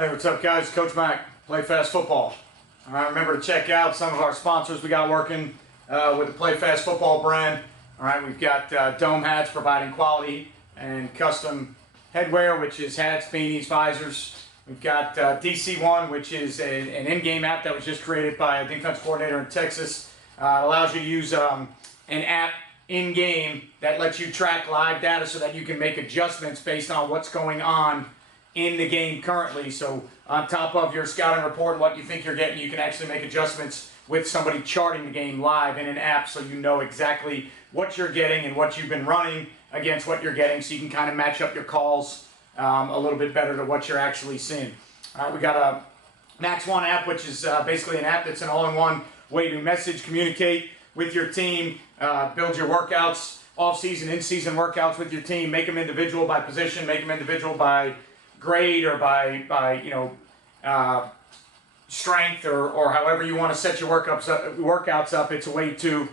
Hey, what's up, guys? Coach Mac, Play Fast Football. All right, remember to check out some of our sponsors we got working with the Play Fast Football brand. All right, we've got Dome Hats providing quality and custom headwear, which is hats, beanies, visors. We've got DC1, which is an in-game app that was just created by a defense coordinator in Texas. It allows you to use an app in-game that lets you track live data so that you can make adjustments based on what's going on in the game currently. So on top of your scouting report and what you think you're getting, you can actually make adjustments with somebody charting the game live in an app, so you know exactly what you're getting and what you've been running against what you're getting, so you can kind of match up your calls a little bit better to what you're actually seeing. All right, we got a Max One app, which is basically an app that's an all-in-one way to message, communicate with your team, build your workouts, off-season, in-season workouts with your team, make them individual by position, make them individual by grade or by strength or however you want to set your workouts up. It's a way to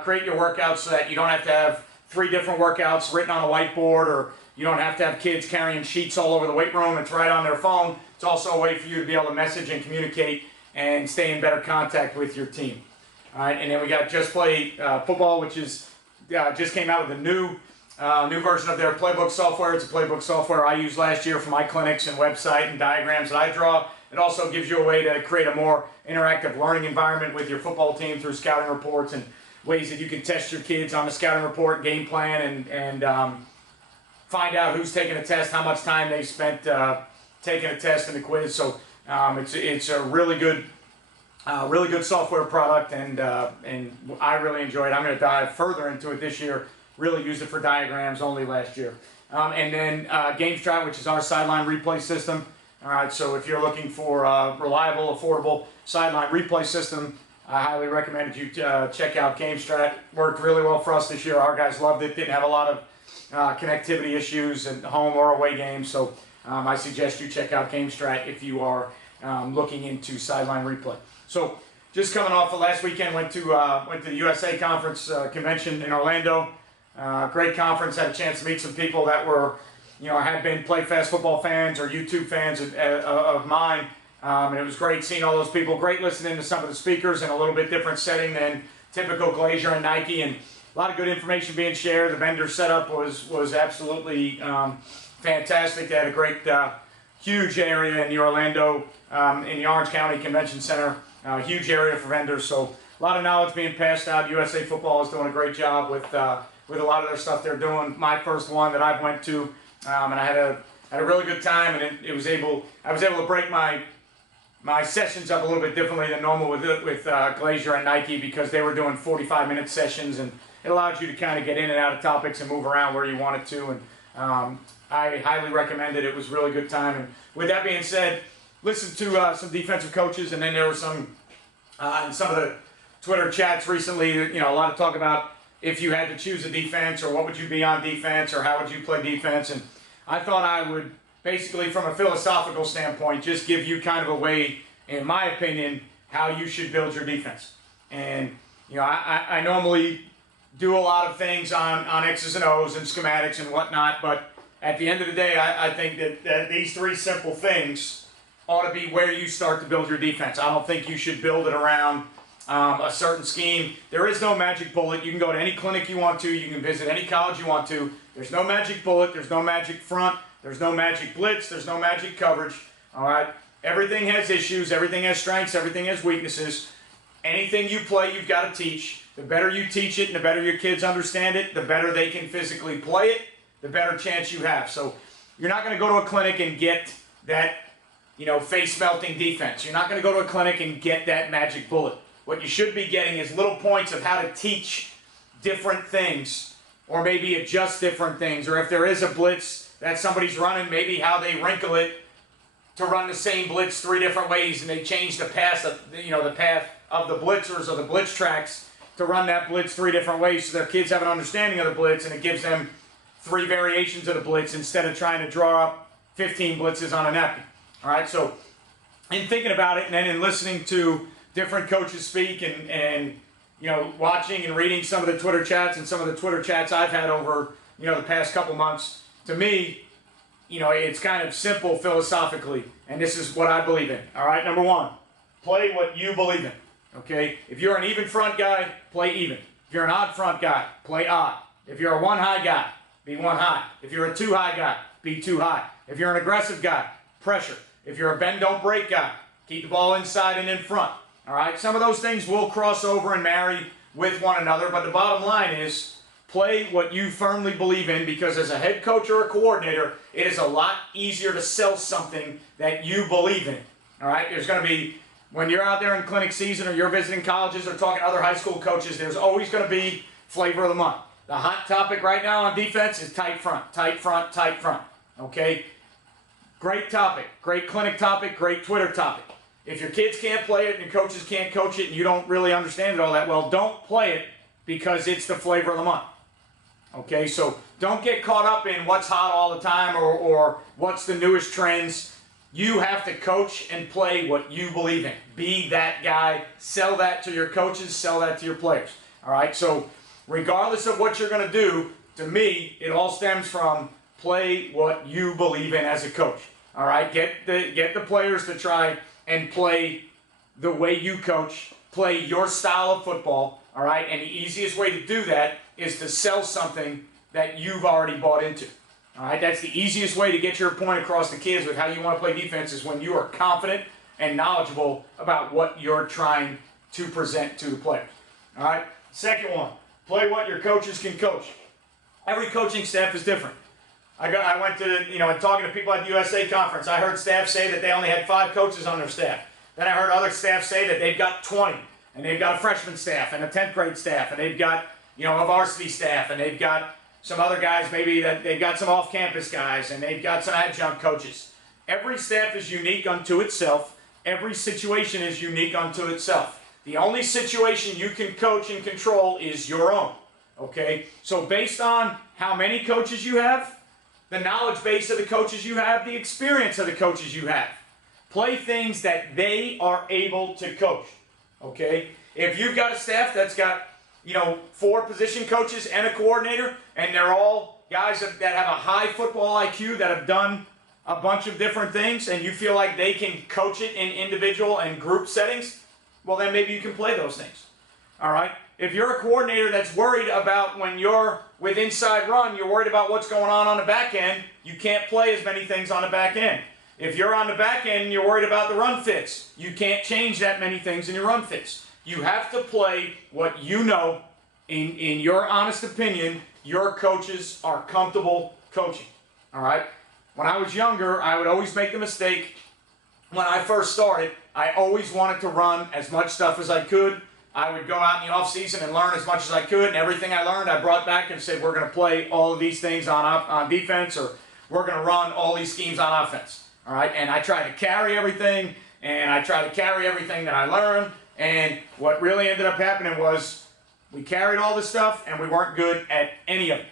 create your workouts so that you don't have to have 3 different workouts written on a whiteboard, or you don't have to have kids carrying sheets all over the weight room. It's right on their phone. It's also a way for you to be able to message and communicate and stay in better contact with your team. All right, and then we got Just Play Football, which is just came out with a new version of their playbook software. It's a playbook software I used last year for my clinics and website and diagrams that I draw. It also gives you a way to create a more interactive learning environment with your football team through scouting reports and ways that you can test your kids on the scouting report, game plan, and find out who's taking a test, how much time they spent taking a test and the quiz. So it's a really good software product, and I really enjoy it. I'm going to dive further into it this year. Really used it for diagrams only last year. And then GameStrat, which is our sideline replay system. All right, so if you're looking for a reliable, affordable sideline replay system, I highly recommend that you check out GameStrat. Worked really well for us this year. Our guys loved it. Didn't have a lot of connectivity issues at home or away games. So I suggest you check out GameStrat if you are looking into sideline replay. So just coming off of last weekend, went to the USA Conference convention in Orlando. Great conference. Had a chance to meet some people that were, had been Play Fast Football fans or YouTube fans of mine. And it was great seeing all those people. Great listening to some of the speakers in a little bit different setting than typical Glazier and Nike, and a lot of good information being shared. The vendor setup was absolutely fantastic. They had a great, huge area in the Orlando, in the Orange County Convention Center. Huge area for vendors. So a lot of knowledge being passed out. USA Football is doing a great job with a lot of their stuff they're doing. My first one that I went to, and I had a really good time, and I was able to break my sessions up a little bit differently than normal with Glazier and Nike, because they were doing 45-minute sessions, and it allowed you to kind of get in and out of topics and move around where you wanted to. And I highly recommend it. It was a really good time. And with that being said, listen to some defensive coaches, and then there were some in some of the Twitter chats recently. A lot of talk about if you had to choose a defense, or what would you be on defense, or how would you play defense. And I thought I would basically, from a philosophical standpoint, just give you kind of a way, in my opinion, how you should build your defense. And I normally do a lot of things on X's and O's and schematics and whatnot, but at the end of the day, I think that these 3 simple things ought to be where you start to build your defense. I don't think you should build it around a certain scheme. There is no magic bullet. You can go to any clinic you want to. You can visit any college you want to. There's no magic bullet. There's no magic front. There's no magic blitz. There's no magic coverage. All right? Everything has issues. Everything has strengths. Everything has weaknesses. Anything you play, you've got to teach. The better you teach it and the better your kids understand it, the better they can physically play it, the better chance you have. So you're not going to go to a clinic and get that, face-melting defense. You're not going to go to a clinic and get that magic bullet. What you should be getting is little points of how to teach different things, or maybe adjust different things, or if there is a blitz that somebody's running, maybe how they wrinkle it to run the same blitz 3 different ways, and they change the path of the path of the blitzers or the blitz tracks to run that blitz 3 different ways, so their kids have an understanding of the blitz, and it gives them 3 variations of the blitz instead of trying to draw up 15 blitzes on a napkin. All right, so in thinking about it, and then in listening to different coaches speak, and watching and reading some of the Twitter chats and some of the Twitter chats I've had over the past couple months, to me, it's kind of simple philosophically, and this is what I believe in. All right, number one, play what you believe in. Okay, if you're an even front guy, play even. If you're an odd front guy, play odd. If you're a one high guy, be one high. If you're a two high guy, be two high. If you're an aggressive guy, pressure. If you're a bend don't break guy, keep the ball inside and in front. All right, some of those things will cross over and marry with one another, but the bottom line is play what you firmly believe in, because as a head coach or a coordinator, it is a lot easier to sell something that you believe in. All right, there's going to be, when you're out there in clinic season or you're visiting colleges or talking to other high school coaches, there's always going to be flavor of the month. The hot topic right now on defense is tight front, tight front, tight front. Okay? Great topic, great clinic topic, great Twitter topic. If your kids can't play it and your coaches can't coach it and you don't really understand it all that well, don't play it because it's the flavor of the month. Okay, so don't get caught up in what's hot all the time or what's the newest trends. You have to coach and play what you believe in. Be that guy. Sell that to your coaches. Sell that to your players. All right, so regardless of what you're going to do, to me, it all stems from play what you believe in as a coach. All right, get the players to try and play the way you coach, play your style of football. All right, and the easiest way to do that is to sell something that you've already bought into. All right, that's the easiest way to get your point across to kids with how you want to play defense, is when you are confident and knowledgeable about what you're trying to present to the players. All right, second one, play what your coaches can coach. Every coaching staff is different. I went to, and talking to people at the USA conference, I heard staff say that they only had 5 coaches on their staff. Then I heard other staff say that they've got 20, and they've got a freshman staff and a 10th grade staff, and they've got, a varsity staff, and they've got some other guys, maybe that they've got some off-campus guys, and they've got some adjunct coaches. Every staff is unique unto itself. Every situation is unique unto itself. The only situation you can coach and control is your own. Okay? So based on how many coaches you have, the knowledge base of the coaches you have, the experience of the coaches you have, play things that they are able to coach. Okay? If you've got a staff that's got 4 position coaches and a coordinator, and they're all guys that have a high football IQ, that have done a bunch of different things, and you feel like they can coach it in individual and group settings, well, then maybe you can play those things. All right? If you're a coordinator that's worried about, when you're with inside run, you're worried about what's going on the back end, you can't play as many things on the back end. If you're on the back end and you're worried about the run fits, you can't change that many things in your run fits. You have to play what you know, in your honest opinion, your coaches are comfortable coaching. All right? When I was younger, I would always make the mistake. When I first started, I always wanted to run as much stuff as I could. I would go out in the off season and learn as much as I could, and everything I learned I brought back and said, we're going to play all of these things on defense, or we're going to run all these schemes on offense. All right? And I tried to carry everything, and I tried to carry everything that I learned, and what really ended up happening was we carried all this stuff, and we weren't good at any of it.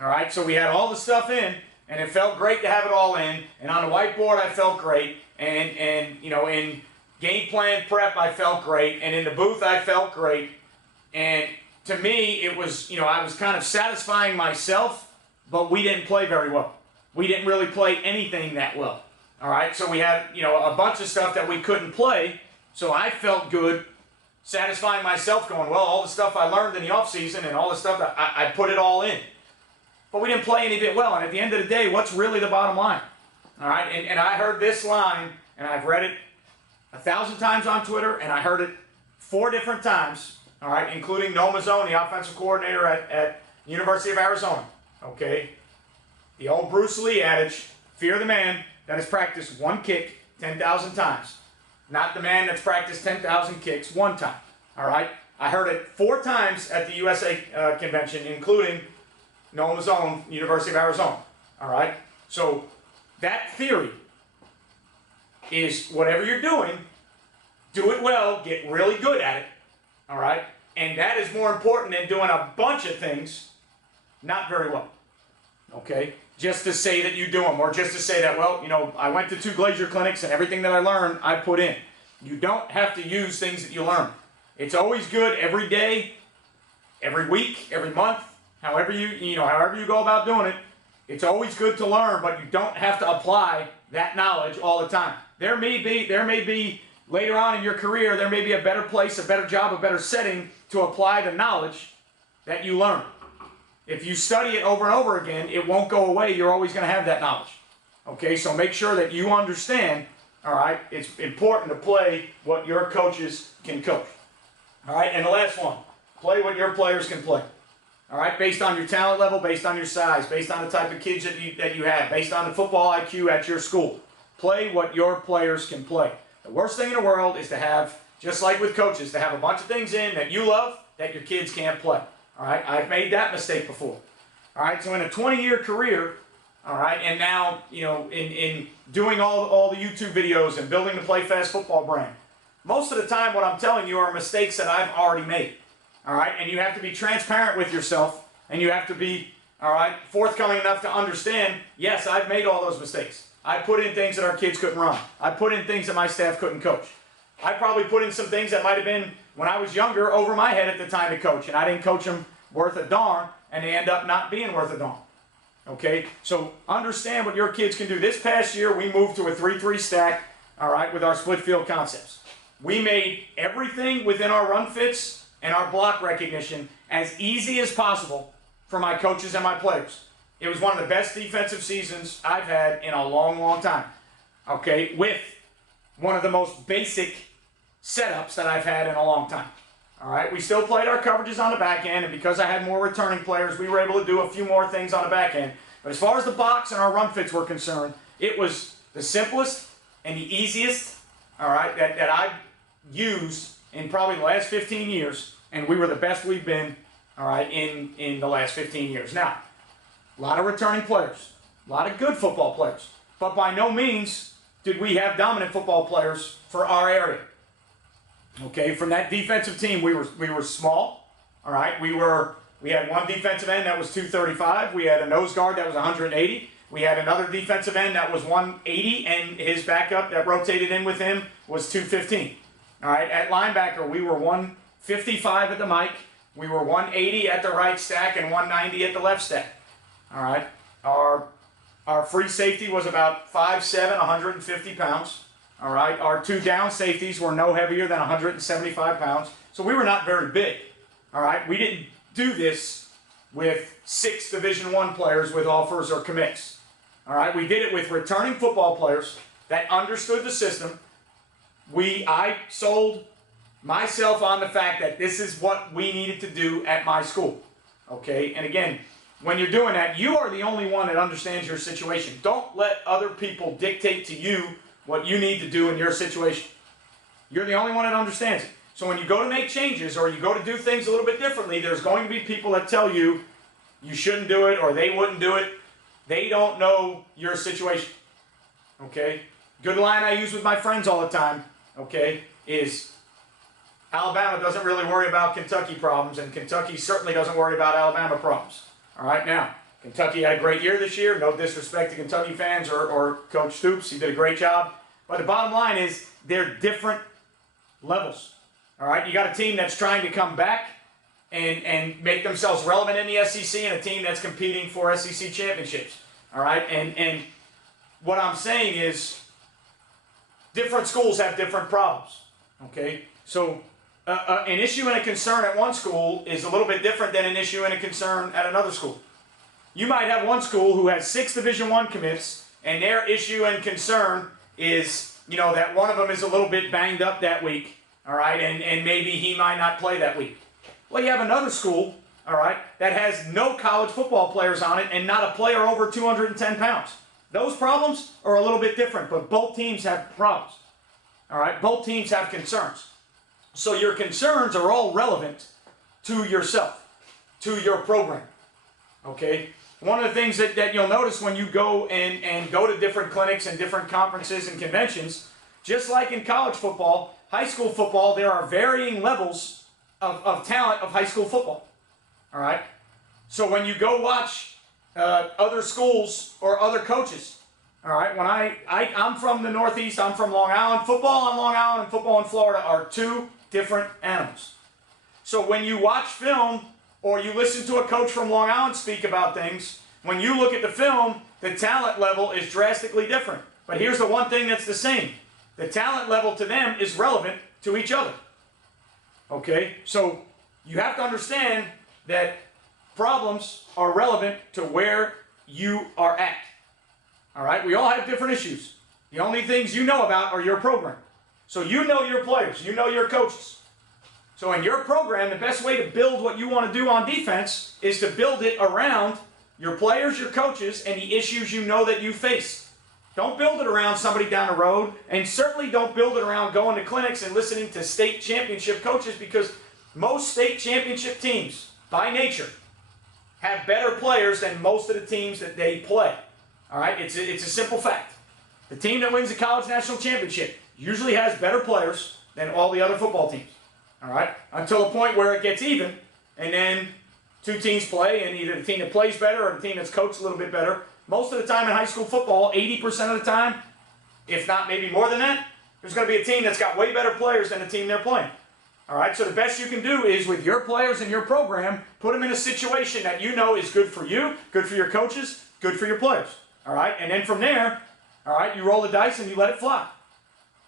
All right? So we had all the stuff in, and it felt great to have it all in, and on the whiteboard I felt great, and in game plan prep I felt great, and in the booth I felt great, and to me it was, I was kind of satisfying myself, but we didn't play very well. We didn't really play anything that well. All right, so we had, a bunch of stuff that we couldn't play, so I felt good satisfying myself, going, well, all the stuff I learned in the offseason and all the stuff, I put it all in. But we didn't play any of it well, and at the end of the day, what's really the bottom line? All right, and I heard this line, and I've read it 1,000 times on Twitter, and I heard it 4 different times, all right, including Noah Mazzone, the offensive coordinator at University of Arizona, okay? The old Bruce Lee adage, fear the man that has practiced 1 kick 10,000 times, not the man that's practiced 10,000 kicks 1 time, all right? I heard it 4 times at the USA convention, including Noah Mazzone, University of Arizona, all right? So that theory is, whatever you're doing, do it well, get really good at it, all right? And that is more important than doing a bunch of things not very well, okay? Just to say that you do them, or just to say that, well, I went to 2 Glazier clinics and everything that I learned, I put in. You don't have to use things that you learn. It's always good every day, every week, every month, however you go about doing it, It's always good to learn, but you don't have to apply that knowledge all the time. There may be later on in your career, there may be a better place, a better job, a better setting to apply the knowledge that you learn. If you study it over and over again, it won't go away. You're always going to have that knowledge. Okay, so make sure that you understand, all right, it's important to play what your coaches can coach. All right, and the last one, play what your players can play. All right, based on your talent level, based on your size, based on the type of kids that you have, based on the football IQ at your school. Play what your players can play. The worst thing in the world is to have, just like with coaches, to have a bunch of things in that you love that your kids can't play. All right, I've made that mistake before. All right, so in a 20-year career, all right, and now, you know, in doing all the YouTube videos and building the Play Fast Football brand, most of the time what I'm telling you are mistakes that I've already made. All right, and you have to be transparent with yourself, and you have to be, all right, forthcoming enough to understand, yes, I've made all those mistakes. I put in things that our kids couldn't run. I put in things that my staff couldn't coach. I probably put in some things that might have been, when I was younger, over my head at the time to coach, and I didn't coach them worth a darn, and they end up not being worth a darn. Okay, so understand what your kids can do. This past year, we moved to a 3-3 stack, all right, with our split field concepts. We made everything within our run fits and our block recognition as easy as possible for my coaches and my players. It was one of the best defensive seasons I've had in a long, long time. Okay, with one of the most basic setups that I've had in a long time. All right, we still played our coverages on the back end, and because I had more returning players, we were able to do a few more things on the back end. But as far as the box and our run fits were concerned, it was the simplest and the easiest, all right, that I've used in probably the last 15 years, and we were the best we've been, all right, in the last 15 years. Now, a lot of returning players, a lot of good football players, but by no means did we have dominant football players for our area. Okay, from that defensive team, we were small. All right, we had one defensive end that was 235. We had a nose guard that was 180. We had another defensive end that was 180, and his backup that rotated in with him was 215. All right, at linebacker, we were 155 at the mic. We were 180 at the right stack and 190 at the left stack. All right, our free safety was about 5'7", 150 pounds. All right, our two down safeties were no heavier than 175 pounds, so we were not very big. All right, we didn't do this with 6 Division I players with offers or commits. All right, we did it with returning football players that understood the system. I sold myself on the fact that this is what we needed to do at my school. Okay, and again, when you're doing that, you are the only one that understands your situation. Don't let other people dictate to you what you need to do in your situation. You're the only one that understands it. So when you go to make changes or you go to do things a little bit differently, there's going to be people that tell you you shouldn't do it or they wouldn't do it. They don't know your situation. Okay? Good line I use with my friends all the time, okay, is Alabama doesn't really worry about Kentucky problems, and Kentucky certainly doesn't worry about Alabama problems. All right, now, Kentucky had a great year this year. No disrespect to Kentucky fans or Coach Stoops. He did a great job. But the bottom line is they're different levels. All right, you got a team that's trying to come back and make themselves relevant in the SEC, and a team that's competing for SEC championships. All right, and what I'm saying is different schools have different problems. Okay, so an issue and a concern at one school is a little bit different than an issue and a concern at another school. You might have one school who has 6 Division I commits, and their issue and concern is, you know, that one of them is a little bit banged up that week, all right, and maybe he might not play that week. Well, you have another school, all right, that has no college football players on it and not a player over 210 pounds. Those problems are a little bit different, but both teams have problems, all right? Both teams have concerns. So your concerns are all relevant to yourself, to your program, okay? One of the things that you'll notice when you go and go to different clinics and different conferences and conventions, just like in college football, high school football, there are varying levels of talent of high school football, all right? So when you go watch other schools or other coaches, all right, when I'm from the Northeast, I'm from Long Island. Football on Long Island and football in Florida are two different animals. So when you watch film or you listen to a coach from Long Island speak about things, when you look at the film, the talent level is drastically different. But here's the one thing that's the same. The talent level to them is relevant to each other. Okay? So you have to understand that problems are relevant to where you are at. All right? We all have different issues. The only things you know about are your program. So you know your players. You know your coaches. So in your program, the best way to build what you want to do on defense is to build it around your players, your coaches, and the issues you know that you face. Don't build it around somebody down the road, and certainly don't build it around going to clinics and listening to state championship coaches, because most state championship teams, by nature, have better players than most of the teams that they play. All right? It's a simple fact. The team that wins the college national championship usually has better players than all the other football teams. All right? Until a point where it gets even, and then two teams play, and either the team that plays better or the team that's coached a little bit better. Most of the time in high school football, 80% of the time, if not maybe more than that, there's going to be a team that's got way better players than the team they're playing. All right? So the best you can do is, with your players and your program, put them in a situation that you know is good for you, good for your coaches, good for your players. All right? And then from there, all right, you roll the dice and you let it fly.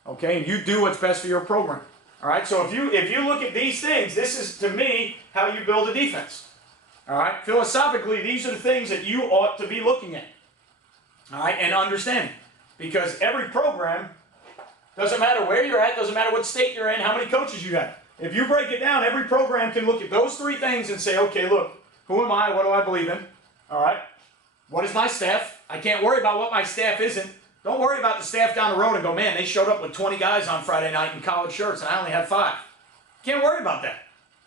Okay? And you do what's best for your program. All right? So if you look at these things, this is, to me, how you build a defense. All right? Philosophically, these are the things that you ought to be looking at. All right? And understanding. Because every program, doesn't matter where you're at, doesn't matter what state you're in, how many coaches you have. If you break it down, every program can look at those three things and say, okay, look, who am I? What do I believe in? All right? What is my staff? I can't worry about what my staff isn't. Don't worry about the staff down the road and go, man, they showed up with 20 guys on Friday night in collared shirts and I only have 5. Can't worry about that.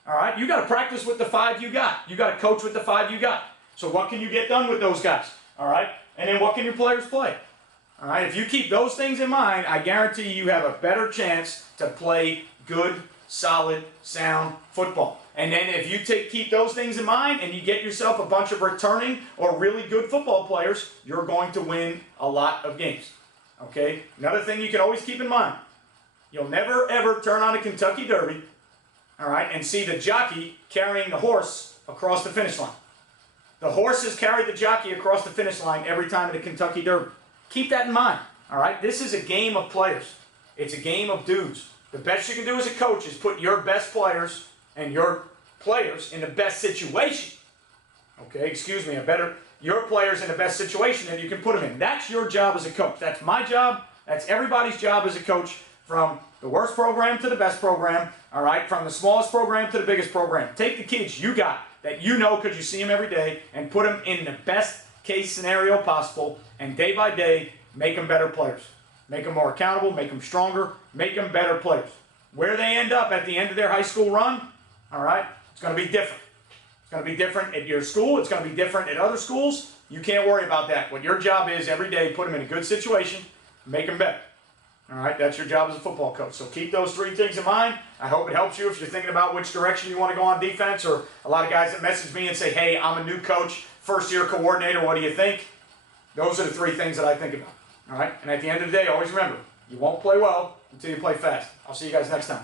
All right? You got to practice with the 5 you got. You got to coach with the 5 you got. So what can you get done with those guys? All right? And then what can your players play? All right? If you keep those things in mind, I guarantee you have a better chance to play good, solid, sound football. And then if you keep those things in mind and you get yourself a bunch of returning or really good football players, you're going to win a lot of games. Okay? Another thing you can always keep in mind, you'll never ever turn on a Kentucky Derby, all right, and see the jockey carrying the horse across the finish line. The horses carry the jockey across the finish line every time at a Kentucky Derby. Keep that in mind, all right? This is a game of players. It's a game of dudes. The best you can do as a coach is put your best players and your players in the best situation. Okay, excuse me, your players in the best situation that you can put them in. That's your job as a coach. That's my job. That's everybody's job as a coach, from the worst program to the best program, all right, from the smallest program to the biggest program. Take the kids you got that you know because you see them every day and put them in the best case scenario possible, and day by day make them better players. Make them more accountable, make them stronger, make them better players. Where they end up at the end of their high school run, all right, it's going to be different. It's going to be different at your school. It's going to be different at other schools. You can't worry about that. What your job is every day, put them in a good situation, make them better. All right, that's your job as a football coach. So keep those 3 things in mind. I hope it helps you if you're thinking about which direction you want to go on defense, or a lot of guys that message me and say, hey, I'm a new coach, first-year coordinator, what do you think? Those are the 3 things that I think about. All right, and at the end of the day, always remember, you won't play well until you play fast. I'll see you guys next time.